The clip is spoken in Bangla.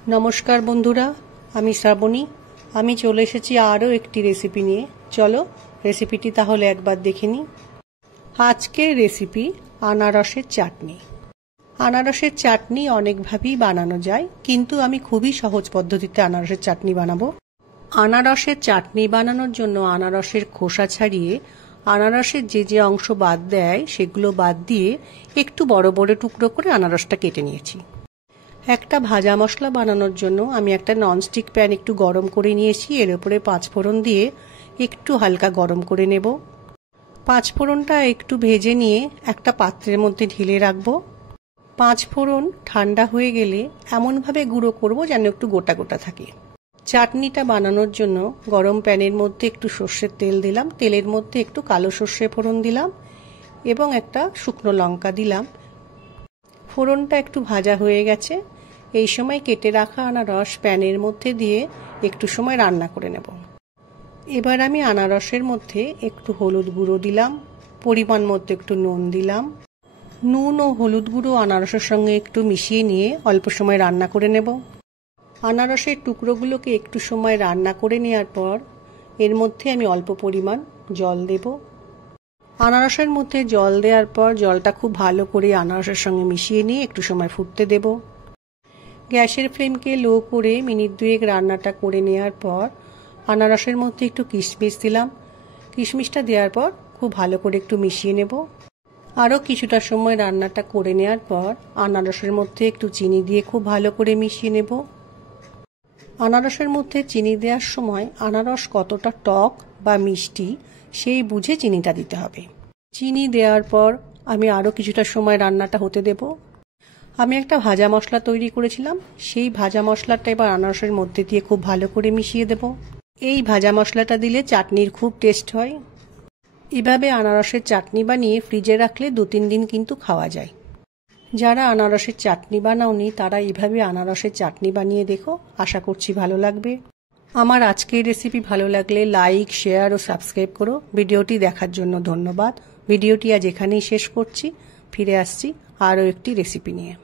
नमस्कार बंधुरा, आमी श्रावणी। आमी चले एसेছি आरो एकटी रेसिपि निये। चलो रेसिपिटी ताहले एकबार देखे निই। आजकेर रेसिपि आनारसेर चाटनी। आनारसेर चाटनी अनेक भावेই बानानो যায়, किन्तु आमी खूबই সহজ পদ্ধতিতে আনারসের চাটনি বানাবো। আনারসের চাটনি বানানোর জন্য আনারসের খোসা ছাড়িয়ে আনারসের যে অংশ বাদ দেয় সেগুলো বাদ দিয়ে একটু বড় বড় টুকরো করে আনারসটা কেটে নিয়েছি। একটা ভাজা মশলা বানানোর জন্য আমি একটা ননস্টিক প্যান একটু গরম করে নিয়েছি। এর উপরে পাঁচফোড়ন দিয়ে একটু হালকা গরম করে নেব। পাঁচফোড়নটা একটু ভেজে নিয়ে একটা পাত্রের মধ্যে ঢেলে রাখবো। পাঁচফোড়ন ঠান্ডা হয়ে গেলে এমনভাবে গুঁড়ো করব যেন একটু গোটা গোটা থাকে। চাটনিটা বানানোর জন্য গরম প্যানের মধ্যে একটু সর্ষের তেল দিলাম। তেলের মধ্যে একটু কালো সর্ষে ফোড়ন দিলাম এবং একটা শুকনো লঙ্কা দিলাম। ফোড়নটা একটু ভাজা হয়ে গেছে। এই সময় কেটে রাখা আনারস প্যানের মধ্যে দিয়ে একটু সময় রান্না করে নেব। এবার আমি আনারসের মধ্যে একটু হলুদ গুঁড়ো দিলাম, পরিমাণ মতো একটু নুন দিলাম। নুন ও হলুদ গুঁড়ো আনারসের সঙ্গে একটু মিশিয়ে নিয়ে অল্প সময় রান্না করে নেব। আনারসের টুকরোগুলোকে একটু সময় রান্না করে নেওয়ার পর এর মধ্যে আমি অল্প পরিমাণ জল দেব। আনারসের মধ্যে জল দেওয়ার পর জলটা খুব ভালো করে আনারসের সঙ্গে মিশিয়ে নিয়ে একটু সময় ফুটতে দেব। গ্যাসের ফ্লেমকে লো করে মিনিট দুয়েক রান্নাটা করে নেওয়ার পর আনারসের মধ্যে একটু কিশমিশ দিলাম। কিশমিশটা দেওয়ার পর খুব ভালো করে একটু মিশিয়ে নেব। আরও কিছুটা সময় রান্নাটা করে নেওয়ার পর আনারসের মধ্যে একটু চিনি দিয়ে খুব ভালো করে মিশিয়ে নেব। আনারসের মধ্যে চিনি দেওয়ার সময় আনারস কতটা টক বা মিষ্টি সেই বুঝে চিনিটা দিতে হবে। চিনি দেওয়ার পর আমি আরও কিছুটা সময় রান্নাটা হতে দেব। আমি একটা ভাজা মশলা তৈরি করেছিলাম, সেই ভাজা মশলাটা এবার আনারসের মধ্যে দিয়ে খুব ভালো করে মিশিয়ে দেব। এই ভাজা মশলাটা দিলে চাটনির খুব টেস্ট হয়। এভাবে আনারসের চাটনি বানিয়ে ফ্রিজে রাখলে 2-3 দিন কিন্তু খাওয়া যায়। যারা আনারসের চাটনি বানাওনি তারা এভাবে আনারসের চাটনি বানিয়ে দেখো, আশা করছি ভালো লাগবে। আমার আজকের রেসিপি ভালো লাগলে লাইক, শেয়ার ও সাবস্ক্রাইব করো। ভিডিওটি দেখার জন্য ধন্যবাদ। ভিডিওটি আজ এখানেই শেষ করছি। ফিরে আসছি আরও একটি রেসিপি নিয়ে।